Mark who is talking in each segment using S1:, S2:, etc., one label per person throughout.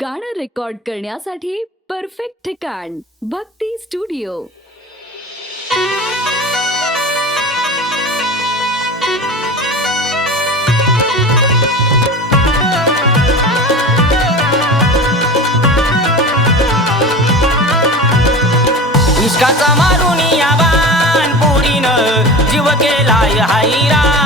S1: गाणं रेकॉर्ड करण्यासाठी परफेक्ट ठिकाण भक्ती स्टुडिओ.
S2: इश्काचा मारून यावान पुरीनं जीव केलाय हैरान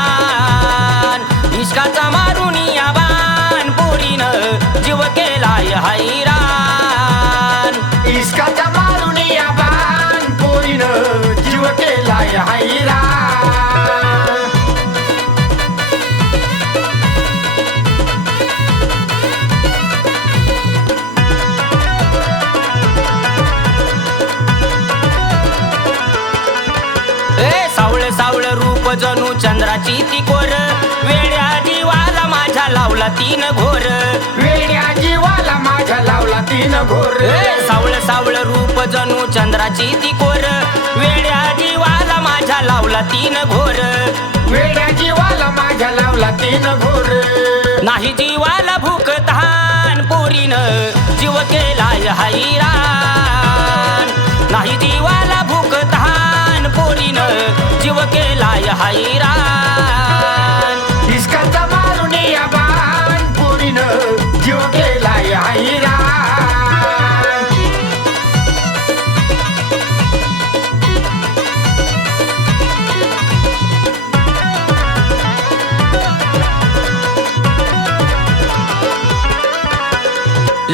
S2: चंद्राची ती कोर. वेड्या जीवाला माझ्या लावला तीन घोर.
S3: वेड्या जीवाला माझ्या लावला तीन घोर.
S2: सावळ सावळ रूप जणू चंद्राची ती कोर. वेड्या जीवाला माझ्या लावला तीन घोर.
S3: वेड्या जीवाला माझ्या लावला तीन घोर.
S2: नाही जीवाला भूक तहान पोरीनं जीव केलाय हैरान नाही जीवाला भूक तहान पोरीनं जीव केलाय हैरान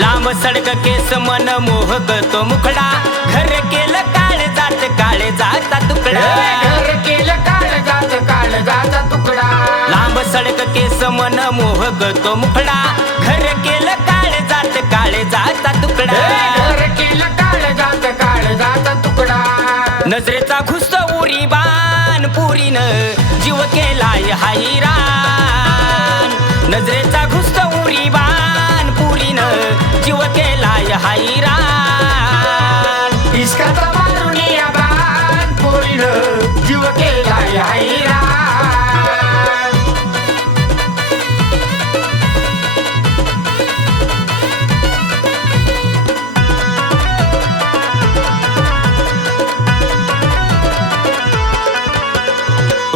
S2: लांब सडक केस मन मोहक तो मुखडा. घर केलं काळ जात काळ जाता तुकडा.
S3: घर केलं काळ जात काळ जाता तुकडा.
S2: लांब सडक केस मन मोहक तो मुखडा. घर केलं काळ जात काळ जाता तुकडा.
S3: घर केलं काळ जात काळ जाता तुकडा.
S2: नजरेचा घुसत उरी बाण पुरीनं जीव केलाय हैरान नजरेचा घुसत उरी बाण जीव केलाय
S3: हैराण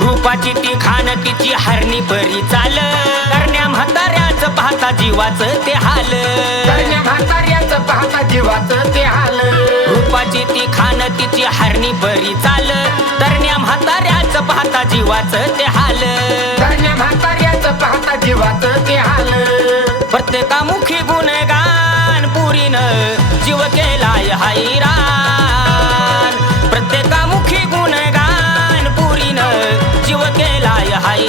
S2: रूपाची ती खान तिची हरणी परी चाल. करण्या म्हाताऱ्याच पाहता जीवाच ते हाल.
S3: करण्या म्हाताऱ्या
S2: रूपाची ती खान तिची हरणी परी चाल तरण्या म्हाताऱ्याच पाहता जीवाचं ते हाल.
S3: करण्या म्हाताऱ्याचं पाहता जीवाचं ते हाल.
S2: प्रत्येकामुखी गुणगान पुरीनं जीव केलाय हैरान प्रत्येकामुखी गुणगान पुरीनं जीव केलाय हैरान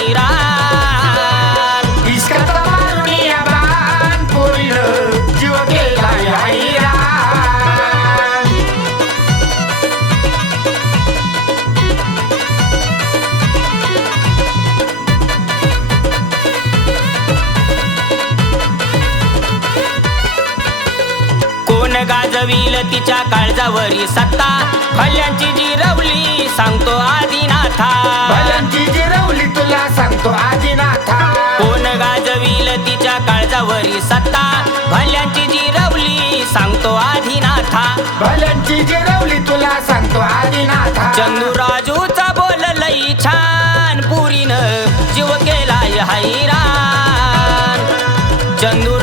S2: तिच्या काळजावरी सत्ता. फल्यांची जिरवली सांगतो आदिनाथा.
S3: भल्यांची जिरवली तुला सांगतो आदिनाथा.
S2: कोण गाजवील तिच्या काळजावरी सत्ता. भल्यांची जिरवली सांगतो आदिनाथा.
S3: भल्यांची जिरवली तुला सांगतो आदिनाथा.
S2: चंदू राजूचा बोल लई छान. पुरीनं जीव केलाय हैरान चंदू